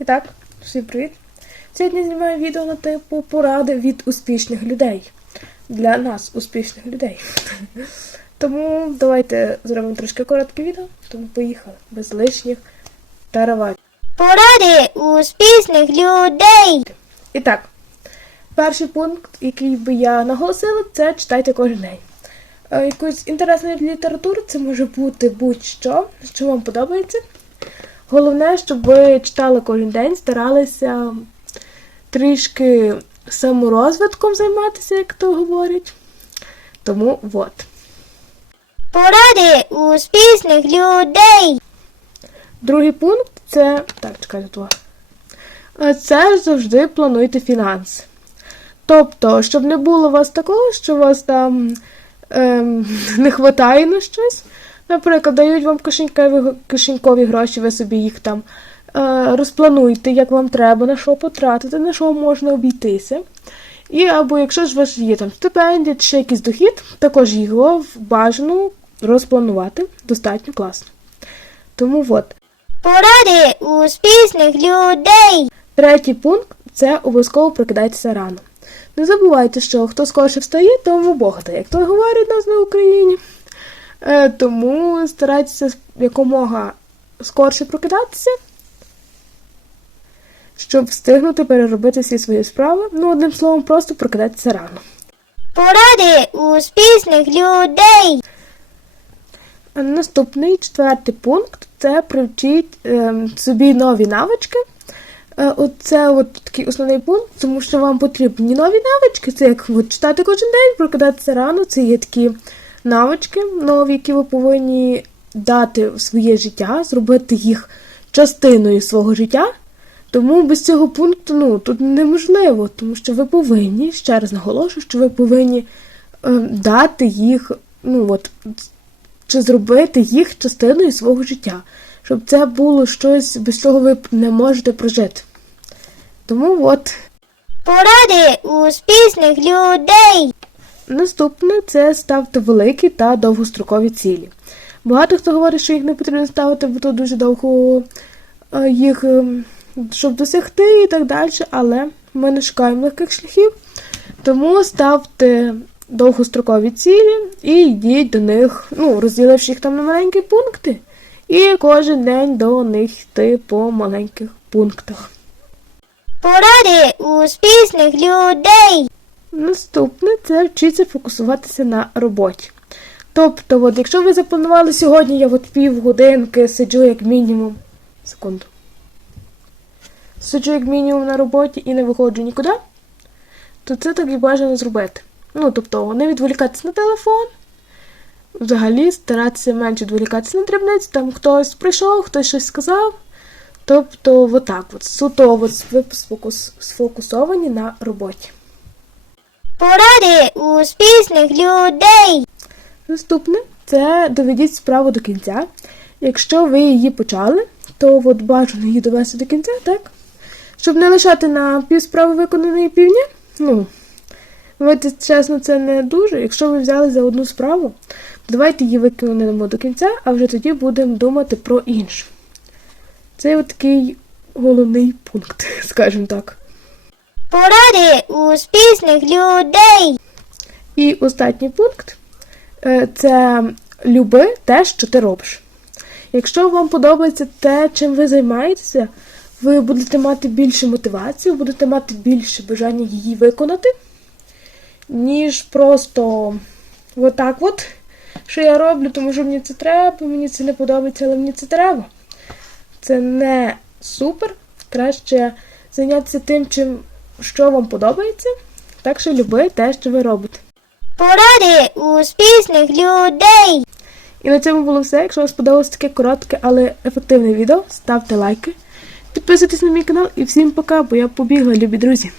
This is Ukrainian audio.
І так, всім привіт! Сьогодні знімаю відео на типу поради від успішних людей. Для нас, успішних людей. Тому давайте зробимо трошки коротке відео, тому поїхали без лишніх таравань. Поради успішних людей. І так, перший пункт, який би я наголосила, це читайте кожен день. Е, Якусь інтересну літературу це може бути будь-що, що вам подобається. Головне, щоб ви читали кожен день, старалися трішки саморозвитком займатися, як то говорять. Тому от. Поради успішних людей. Другий пункт це. Так, чекайте того. Це завжди плануйте фінанси. Тобто, щоб не було у вас такого, що у вас там ем, не вистачає на щось. Наприклад, дають вам кишенькові, кишенькові гроші, ви собі їх там е, розплануйте, як вам треба, на що потратити, на що можна обійтися. І або якщо ж у вас є там стипендія чи якийсь дохід, також його бажано розпланувати достатньо класно. Тому от. Поради успішних людей. Третій пункт це обов'язково прокидайтеся рано. Не забувайте, що хто скорше встає, тому Бог дає, як то й говорять нас на Україні. Е, тому старайтеся якомога скорше прокидатися, щоб встигнути переробити всі свої справи. Ну, одним словом, просто прокидайтеся рано. Поради успішних людей. Наступний четвертий пункт це привчіть ем, собі нові навички. Е, Оце от такий основний пункт, тому що вам потрібні нові навички. Це як от, читати кожен день, прокидатися рано. Це є такі навички нові, які ви повинні дати в своє життя, зробити їх частиною свого життя. Тому без цього пункту ну, тут неможливо, тому що ви повинні, ще раз наголошую, що ви повинні ем, дати їх, ну от, чи зробити їх частиною свого життя, щоб це було щось, без чого ви не можете прожити. Тому от Поради успішних людей. Наступне це ставте великі та довгострокові цілі. Багато хто говорить, що їх не потрібно ставити, бо то дуже довго е, їх ем, щоб досягти і так далі, але ми не шукаємо легких шляхів. Тому ставте довгострокові цілі і йдіть до них, ну, розділивши їх там на маленькі пункти, і кожен день до них йти по маленьких пунктах. Поради успішних людей. Наступне це вчитися фокусуватися на роботі. Тобто, от, якщо ви запланували сьогодні, я от півгодинки сиджу як мінімум. Секунду. Сиджу як мінімум на роботі і не виходжу нікуди, то це так і бажано зробити. Ну, тобто, не відволікатися на телефон. Взагалі старатися менше відволікатися на дрібниці, там хтось прийшов, хтось щось сказав. Тобто, отак от, суто от, ви сфокусовані на роботі. Поради успішних людей. Наступне це доведіть справу до кінця. Якщо ви її почали, то от бажано її довести до кінця, так? Щоб не лишати на пів справи виконаної півдня. Ну, давайте чесно, це не дуже. Якщо ви взяли за одну справу, то давайте її виконуємо до кінця, а вже тоді будемо думати про іншу. Це от такий головний пункт, скажімо так. Поради успішних людей. І останній пункт е, це люби те, що ти робиш. Якщо вам подобається те, чим ви займаєтеся, ви будете мати більше мотивацію, будете мати більше бажання її виконати, ніж просто отак от, що я роблю, тому що мені це треба, мені це не подобається, але мені це треба. Це не супер. Краще зайнятися тим, чим, що вам подобається. Так що люби те, що ви робите. Поради успішних людей. І на цьому було все. Якщо вам сподобалось таке коротке, але ефективне відео, ставте лайки, підписуйтесь на мій канал і всім пока, бо я побігла, любі друзі.